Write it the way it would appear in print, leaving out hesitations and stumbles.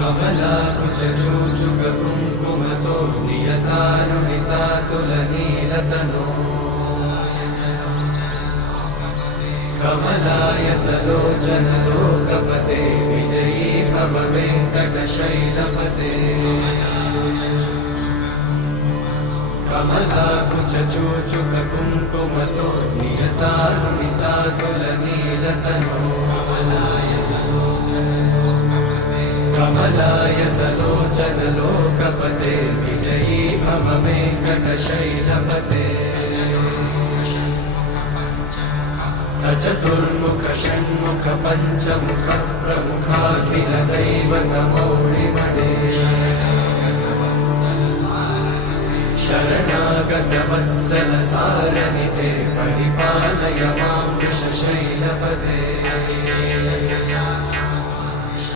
कमलाकुचूचुककुङ्कुमतो नियतारुणितातुलनीलतनो कमलायतलोचनलोकपते विजयी भव वेङ्कटशैलपते कमलाकुचूचुककुङ्कुमतो नियतारुणितातुलनीलतनो कमलायतलोचनलोकपते विजयी भव वेङ्कटशैलपते सचतुर्मुख षण्मुख पञ्चमुख प्रमुखाखिल दैवतमौलिमणे शरणागत वत्सल सारनिधे परिपालय मां वृषशैलपते